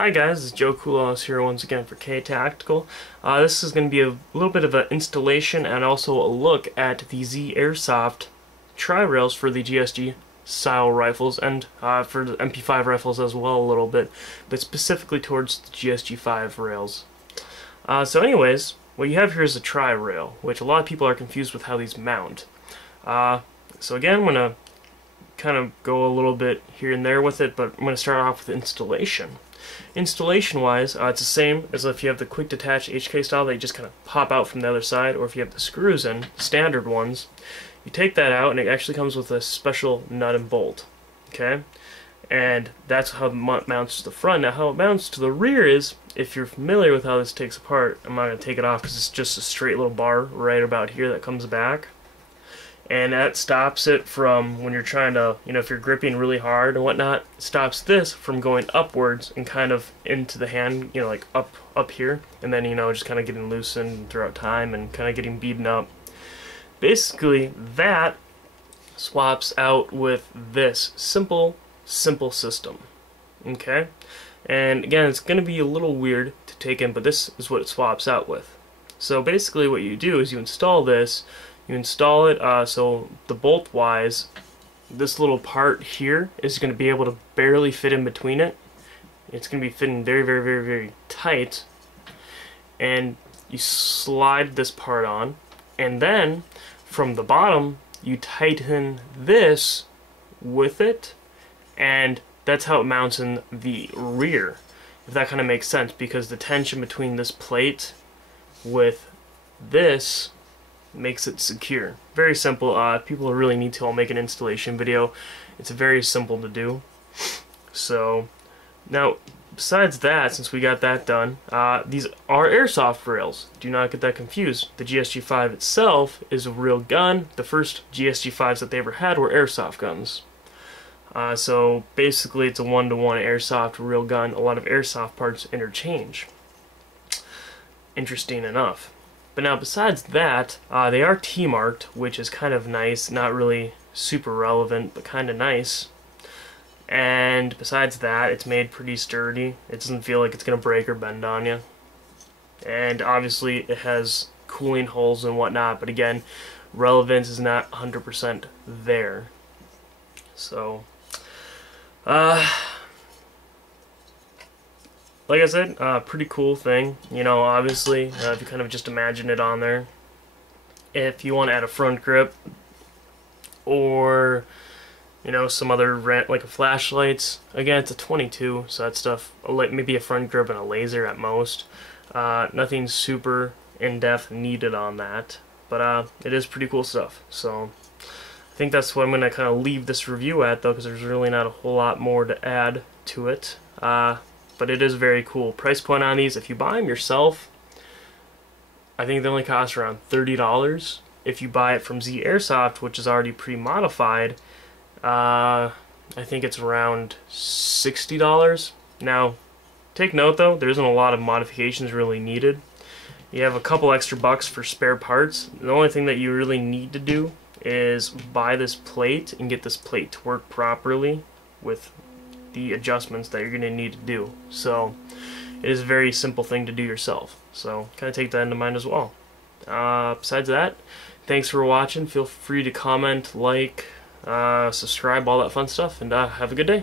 Hi guys, it's Joe Kulos here once again for K Tactical. This is going to be a little bit of an installation and also a look at the Z Airsoft tri-rails for the GSG style rifles and for the MP5 rifles as well a little bit, but specifically towards the gsg-5 rails. So anyways, what you have here is a tri-rail, which a lot of people are confused with how these mount. So again, I'm going to kind of go a little bit here and there with it, but I'm going to start off with installation. Installation wise, it's the same as if you have the quick detach HK style, they just kind of pop out from the other side, or if you have the screws in, standard ones, you take that out and it actually comes with a special nut and bolt. Okay? And that's how it mounts to the front. Now how it mounts to the rear is, if you're familiar with how this takes apart, I'm not going to take it off because it's just a straight little bar right about here that comes back. And that stops it from, when you're trying to, if you're gripping really hard and whatnot, it stops this from going upwards and kind of into the hand, like up here, and then, just kind of getting loosened throughout time and kind of getting beaten up. Basically, that swaps out with this simple system. Okay? And again, it's going to be a little weird to take in, but this is what it swaps out with. So basically what you do is you install this. You install it so the bolt wise, this little part here is going to be able to barely fit in between it. It's going to be fitting very tight, and you slide this part on, and then from the bottom you tighten this with it, and that's how it mounts in the rear, if that kind of makes sense, because the tension between this plate with this makes it secure. Very simple. People really need to all make an installation video. It's very simple to do. So now, besides that, since we got that done, these are airsoft rails. Do not get that confused. The gsg-5 itself is a real gun. The first gsg-5s that they ever had were airsoft guns. So basically it's a one-to-one airsoft real gun. A lot of airsoft parts interchange. Interesting enough. But now besides that, they are T-marked, which is kind of nice, not really super relevant, but kind of nice. And besides that, it's made pretty sturdy. It doesn't feel like it's going to break or bend on you. And obviously it has cooling holes and whatnot, but again, relevance is not 100% there. So, like I said, pretty cool thing. Obviously, if you kind of just imagine it on there. If you want to add a front grip, or, some other, like a flashlights. Again, it's a 22, so that stuff, maybe a front grip and a laser at most. Nothing super in-depth needed on that. But it is pretty cool stuff. So, I think that's what I'm going to kind of leave this review at, though, because there's really not a whole lot more to add to it. But it is very cool. Price point on these, if you buy them yourself, I think they only cost around $30. If you buy it from Z Airsoft, which is already pre-modified, I think it's around $60. Now, take note though, there isn't a lot of modifications really needed. You have a couple extra bucks for spare parts. The only thing that you really need to do is buy this plate and get this plate to work properly with the adjustments that you're going to need to do. So it is a very simple thing to do yourself, so kind of take that into mind as well. Besides that, thanks for watching. Feel free to comment, like, subscribe, all that fun stuff, and have a good day.